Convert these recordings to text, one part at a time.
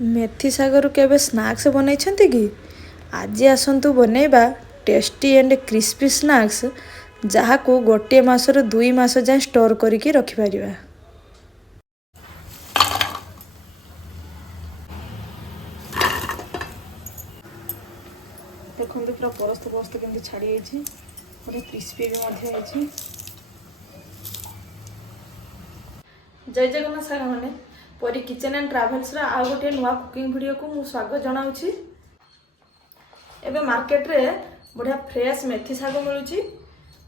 मेथी सागर केबे स्नैक्स बनैछन्ति कि आज आसतु बनैबा टेस्टी एंड क्रिस्पी स्नैक्स जहाँ को गोटे मासर 2 मास जाए स्टोर करिकी रखि परिबा। देखंतु पूरा परस्त परस्त केमति छाड़ी आइछि पूरा क्रिस्पी भी मध्य आइछि। जय जगन्नाथ सागर माने परी किचन एंड ट्रावेल्स रा आ गोटे नुआ कुकिंग वीडियो को मु स्वागत जनाउछि। एबे मार्केट रे बढ़िया फ्रेश मेथी साग मिलुछि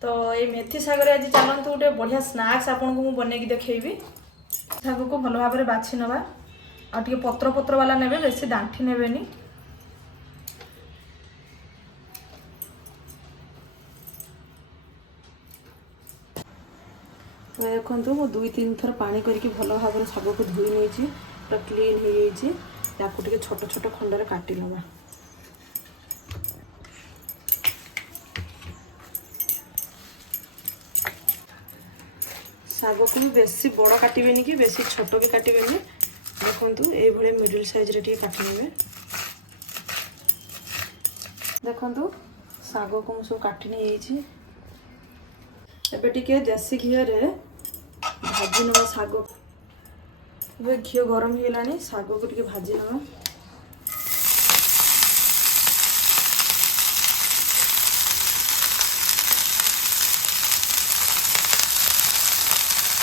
तो ये मेथी साग रे आज चलंतु गोटे बढ़िया स्नैक्स आपन को मु बने की देखैबी। साग को भलो भाबरे बाछि नबा आ टिके पत्र पत्र वाला नेबे बेसी डांठी नेबेनी। देखो मु 2-3 थर पानी करके भल भाव साग को धोई नहीं पूरा क्लीन हो जाए छोट छोट खंड काटी नवा। साग को भी बेसी बड़ काटबेनि कि बेसी छोट भी काटबेनि। देखो ये मिडिल साइज रे टिके काटी नेबे। देखो साग को मु सब काटी नहीं एबे टिके देसी घी रे भाजी नवा साग। घी गरम हो साग को टिके भाजी नवा।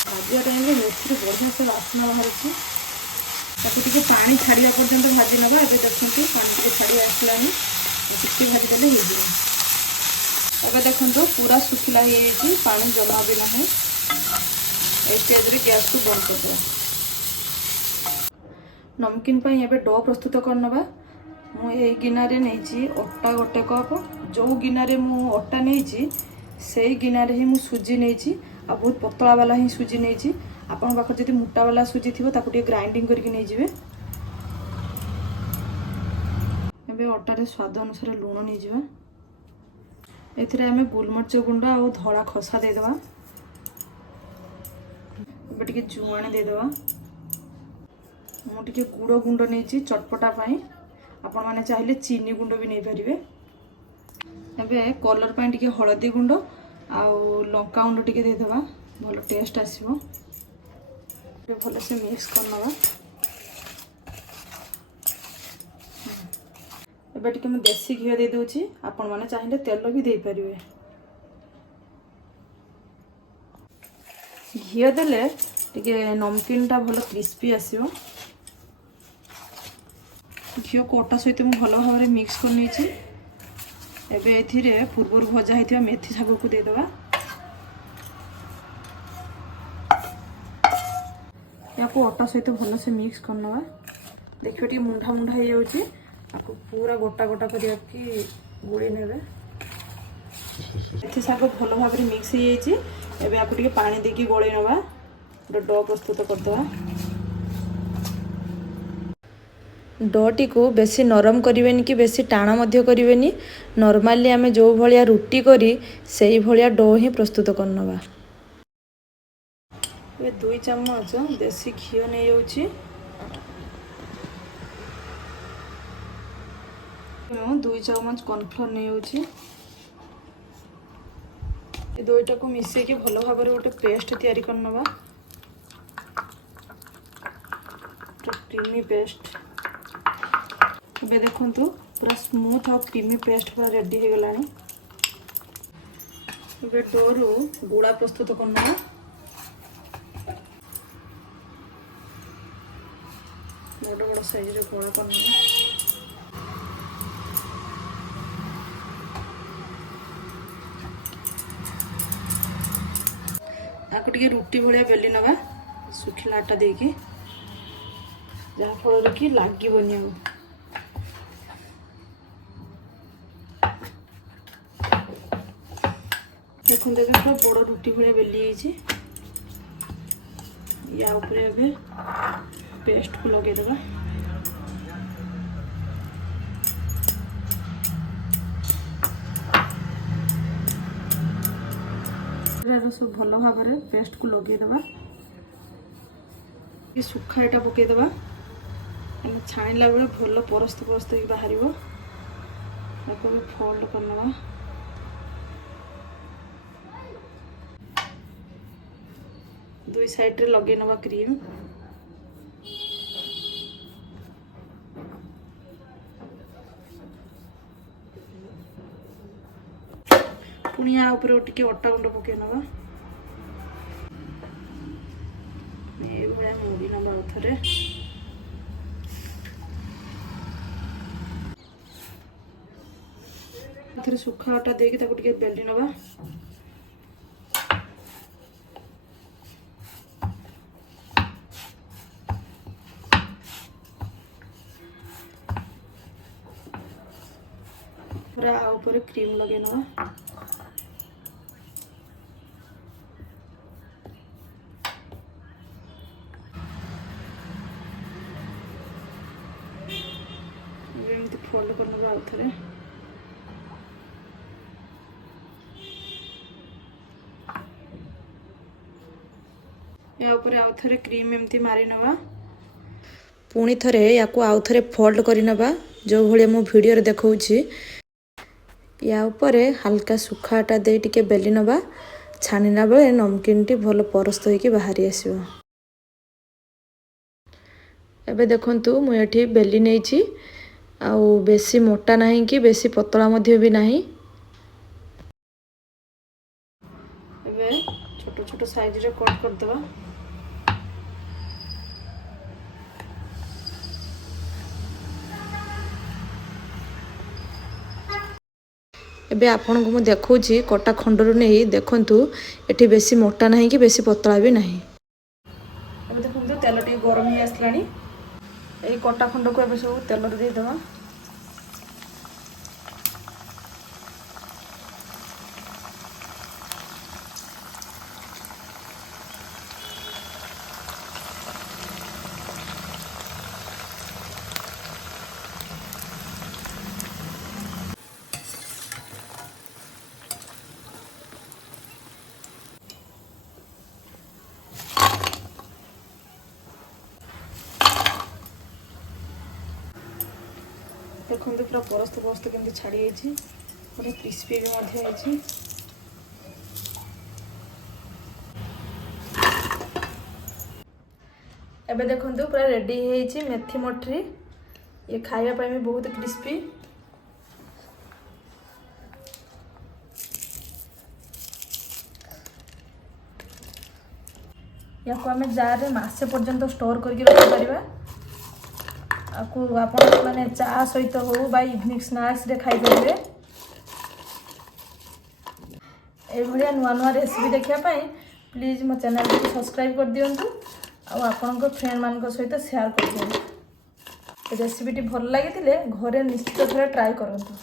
भाजिया टाइम मेथी बढ़िया से बास्ना बाहरी टिके पानी छाड़ा पर्यंत भाजी नवा। एबे देखते पानी टिके छाड़ी आसलानी टिके भाजीदेले हो। एबे देखो पूरा सुखिला हो पानी जमा भी ना स्टेज रे गैस को बंद कर दे। नमकीन पाई एबे डो प्रस्तुत करनबा। मु ए गिनारे नहीं अटा गोटे कप जो गिनारे मु अटा नहीं से गिनारे ही मु सुजी नहीं आ बहुत पतला वाला ही सुजी नहीं। आपन पाख जदि मोटा वाला सुजी थिबो ताकु टे ग्राइंडिंग करके नहीं जिवे। एबे अटा रे स्वाद अनुसार लूण नहीं जिवा। एथिरे आमे गोलमरिच गुंड आ धला खसा दे देबा। एबे टिके जुआण दे देबा। मु टिके गुड़ गुंड नहीं चटपटा पाई आपण माने चाहिले चीनी गुंड भी नहीं परिबे। एबे कलर पाई टिके हळदी गुंड आ लंका गुंड टिके दे देबा भलो टेस्ट आसीबो। भलो से मिक्स करनबा। एबे टिके मैं देसी घी दे दूची आपण माने चाहिले तेल भी दे परिबे। घी देले टिके नमकीन टा भलो क्रिस्पी आसीबो। घी को अटा सहित मु भलो भाव मिक्स कर नहीं। एबे एथिरे पूर्वर भजा होइथिबा मेथी साग को दे देबा। या को अटा सहित भलो से मिक्स करनबा। देखियो टी मुंढा मुंढा हो जाउची आपको पूरा गोटा गोटा करिया कि गुड़ी नेबे। मेथी साग भलो भाव मिक्स हो जाइए। एबे आपको टिके पानी देकी गळे नबा डो प्रस्तुत कर देबा। डोटी को बेसी नरम करिवेनी कि बेसी टाणा मध्य करिवेनी। नॉर्मली आमे जो भलिया रुटी करी सेही भलिया डो ही प्रस्तुत करनबा। ये 2 चम्मच देसी घी नै जाउची। 2 चम्मच कॉर्नफ्लोर नै जाउची। ये दुईटा को मिसे के भलो भाव गोटे पेस्ट तैयारी करनबा। Creamy paste. एबे देखंतु पूरा स्मूथ और क्रीमी पेस्ट पूरा रेडी हो गलानी। एबे डोरू गुड़ा प्रस्तुत करना। बड़ बड़ साइज रे गुड़ा करना। ताको टिके रुटी भलिया बेली नबा सुखिला आटा देकी जहाँ फल कि लागबनी आ। देखो पूरा बड़ रुटी भाया बेली या उपरे एबे पेस्ट को लगे देबा। सब भल भाव पेस्ट को लगे देबा। सुखा एटा पके देबा। ଆମେ ଛାଣିଲା ବେଳେ ଭଲ ପରସ୍ତ ପରସ୍ତ ହେଇକି ବାହାରିବ। ତାକୁ ଆମେ ଫୋଲ୍ଡ କରିନେବା। ଦୁଇ ସାଇଡରେ ଲଗେଇ ନେବା କ୍ରିମ୍। पुणी या ऊपर टिके अटा गुंड पकई नवा। ये मोड़ी नवा थे सुखा अटा देके ताको टिके बेली नवा। पूरा ऊपर क्रीम लगे नवा। फोल्ड करने आउ थे या ऊपर आउ थे क्रीम एमती मारी नवा। पुणी थे या आउ थे फोल्ड कर नवा जो भाई मो वीडियो देखौछि। या ऊपर हल्का सुखा आटा दे टिके बेली नवा। छाणिला बेले नमकीन टी भल परस्त होइकी बाहरी आसीबो। एबे देखंतु मु एठी बेली नेछि आउ बेसी मोटा नहीं कि बेसी पतला मध्य भी नहीं। एबे छोटो छोटो साइज रे कट कर दवा। एबे आपन को मु देखौछि कटा खंडरू नहीं देखंतु एठी बेसी मोटा नहीं कि बेसी पतला भी नहीं। एबे देखंतु तेल टी गरम ही आसलानी। एई कटा खंड को एबे सब तेल रे दे दवा। देखो पूरा परस्त परस्त केमती छाड़ी पूरा क्रिस्पी भी मध्य। एबे देखो पूरा रेडी है मेथी मठरी। ये खाया भी बहुत क्रिस्पी। या आम जार मसे पर्यंत स्टोर करके रखी पारिबा। आपको आपण माने चा सहित हो बा इवनिंग स्नैक्स रे खाई परिबे। ए भलिया नुआ नुआ रेसिपी देखिया पाई प्लीज मो चैनल को सब्सक्राइब कर दियंतु आ आपण को फ्रेंड मान सहित शेयर कर दियंतु। रेसिपी भल लगी घरे निश्चित थोड़ा ट्राई करंतु।